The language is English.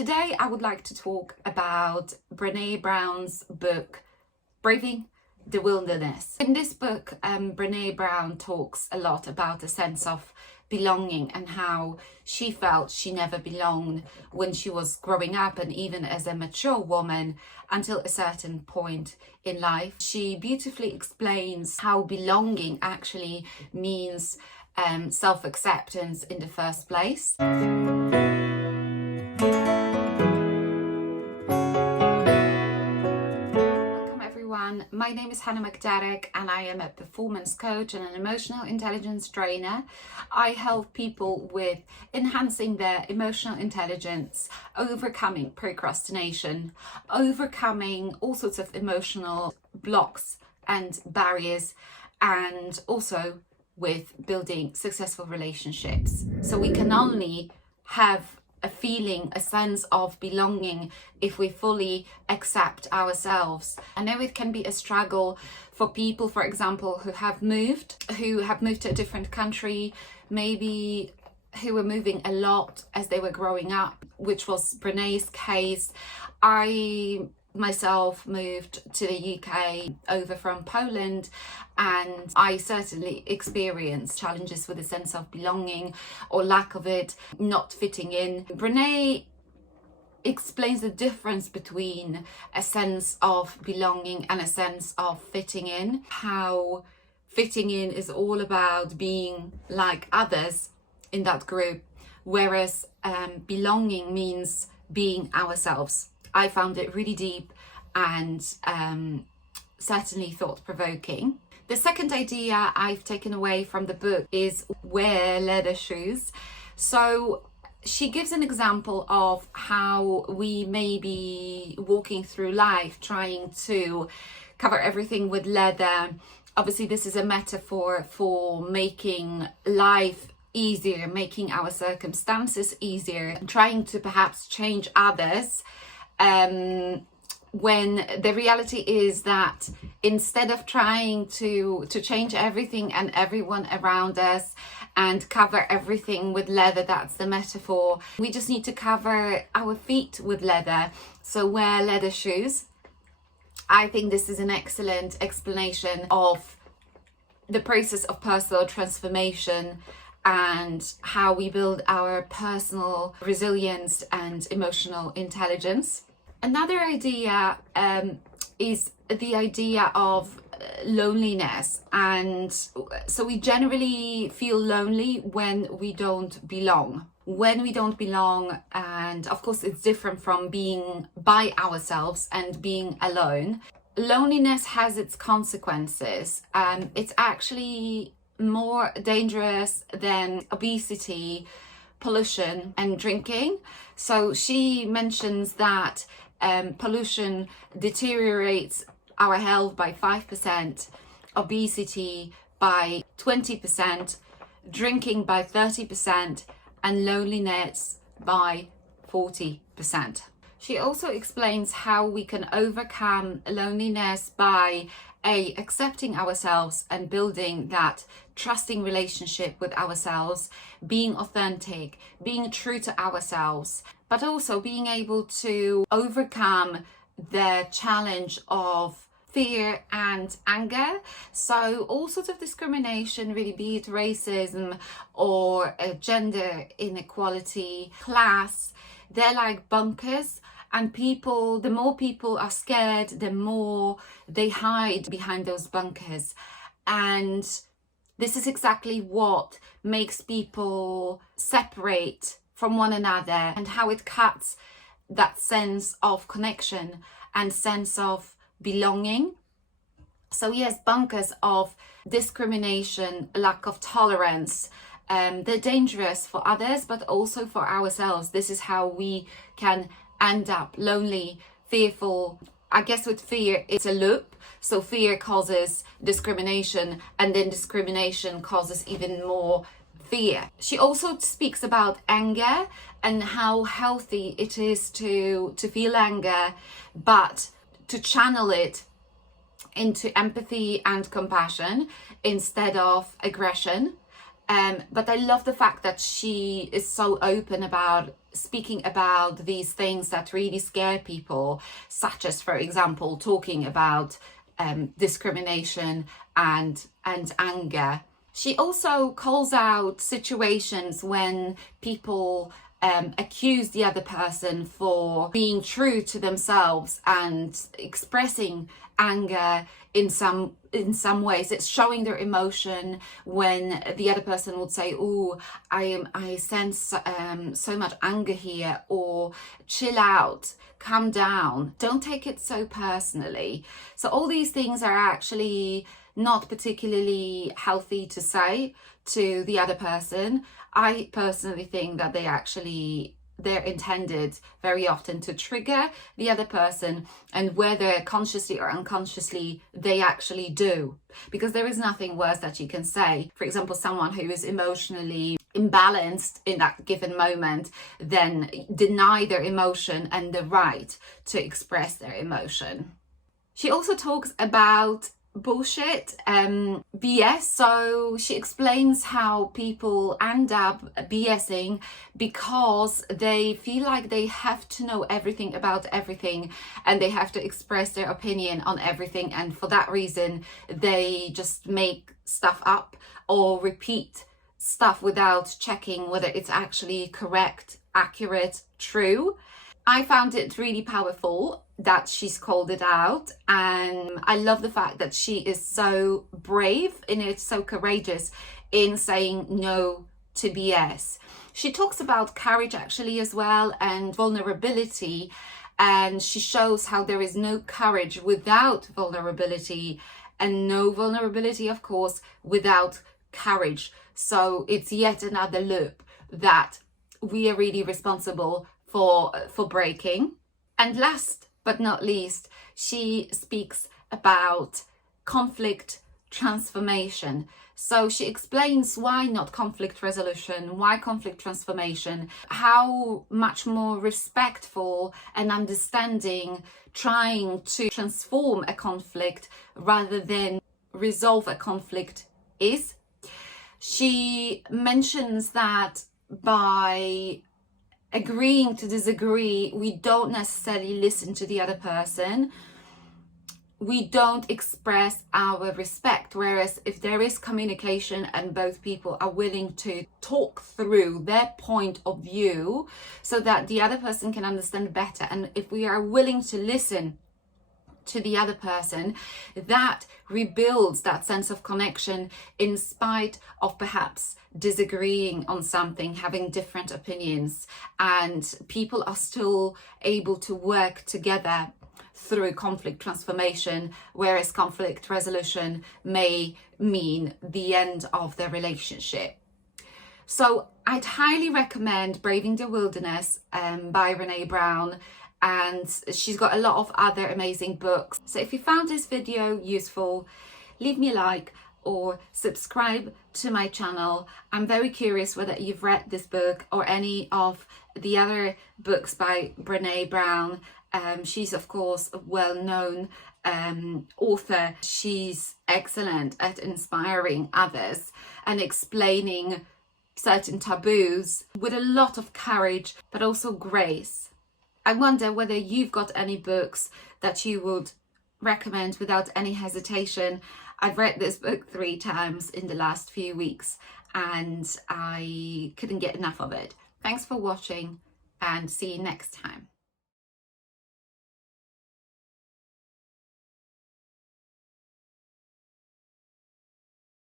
Today I would like to talk about Brené Brown's book, Braving the Wilderness. In this book, Brené Brown talks a lot about a sense of belonging and how she felt she never belonged when she was growing up and even as a mature woman until a certain point in life. She beautifully explains how belonging actually means self-acceptance in the first place. My name is Hannah McDerrick and I am a performance coach and an emotional intelligence trainer. I help people with enhancing their emotional intelligence, overcoming procrastination, overcoming all sorts of emotional blocks and barriers, and also with building successful relationships. So we can only have a feeling, a sense of belonging if we fully accept ourselves. I know it can be a struggle for people, for example, who have moved to a different country, maybe who were moving a lot as they were growing up, which was Brené's case. I myself moved to the UK over from Poland, and I certainly experienced challenges with a sense of belonging or lack of it, not fitting in. Brené explains the difference between a sense of belonging and a sense of fitting in, how fitting in is all about being like others in that group, whereas belonging means being ourselves. I found it really deep and certainly thought-provoking. The second idea I've taken away from the book is wear leather shoes. So she gives an example of how we may be walking through life trying to cover everything with leather. Obviously, this is a metaphor for making life easier, making our circumstances easier, and trying to perhaps change others, when the reality is that instead of trying to change everything and everyone around us and cover everything with leather, that's the metaphor, we just need to cover our feet with leather. So wear leather shoes. I think this is an excellent explanation of the process of personal transformation and how we build our personal resilience and emotional intelligence. Another idea is the idea of loneliness, and so we generally feel lonely when we don't belong. And of course it's different from being by ourselves and being alone. Loneliness has its consequences. It's actually more dangerous than obesity, pollution and drinking. So she mentions that pollution deteriorates our health by 5%, obesity by 20%, drinking by 30%, and loneliness by 40%. She also explains how we can overcome loneliness by accepting ourselves and building that trusting relationship with ourselves, being authentic, being true to ourselves, but also being able to overcome the challenge of fear and anger. So all sorts of discrimination, really, be it racism or gender inequality, class, they're like bunkers. And the more people are scared, the more they hide behind those bunkers. And this is exactly what makes people separate from one another, and how it cuts that sense of connection and sense of belonging. So yes, bunkers of discrimination, lack of tolerance, they're dangerous for others, but also for ourselves. This is how we can end up lonely, fearful. I guess with fear, it's a loop. So fear causes discrimination, and then discrimination causes even more fear. She also speaks about anger and how healthy it is to feel anger, but to channel it into empathy and compassion instead of aggression. But I love the fact that she is so open about speaking about these things that really scare people, such as, for example, talking about discrimination and anger. She also calls out situations when people accuse the other person for being true to themselves and expressing anger in some ways. It's showing their emotion when the other person would say, "Oh, I sense so much anger here," or "Chill out, calm down, don't take it so personally." So all these things are actually not particularly healthy to say to the other person. I personally think that they're intended very often to trigger the other person, and whether consciously or unconsciously, they actually do. Because there is nothing worse that you can say. For example, someone who is emotionally imbalanced in that given moment, then deny their emotion and the right to express their emotion. She also talks about bullshit, BS. So she explains how people end up BSing because they feel like they have to know everything about everything and they have to express their opinion on everything, and for that reason they just make stuff up or repeat stuff without checking whether it's actually correct, accurate, true. I found it really powerful that she's called it out, and I love the fact that she is so brave in it, so courageous in saying no to BS. She talks about courage actually as well, and vulnerability, and she shows how there is no courage without vulnerability, and no vulnerability, of course, without courage. So it's yet another loop that we are really responsible for breaking. And last but not least, she speaks about conflict transformation. So she explains why not conflict resolution, why conflict transformation, how much more respectful and understanding trying to transform a conflict rather than resolve a conflict is. She mentions that by agreeing to disagree, we don't necessarily listen to the other person. We don't express our respect. Whereas if there is communication and both people are willing to talk through their point of view so that the other person can understand better, and if we are willing to listen to the other person, that rebuilds that sense of connection in spite of perhaps disagreeing on something, having different opinions, and people are still able to work together through conflict transformation, whereas conflict resolution may mean the end of their relationship. So I'd highly recommend Braving the Wilderness by Brené Brown, and she's got a lot of other amazing books. So if you found this video useful, leave me a like or subscribe to my channel. I'm very curious whether you've read this book or any of the other books by Brené Brown. She's of course a well-known author. She's excellent at inspiring others and explaining certain taboos with a lot of courage but also grace. I wonder whether you've got any books that you would recommend without any hesitation. I've read this book 3 times in the last few weeks and I couldn't get enough of it. Thanks for watching and see you next time.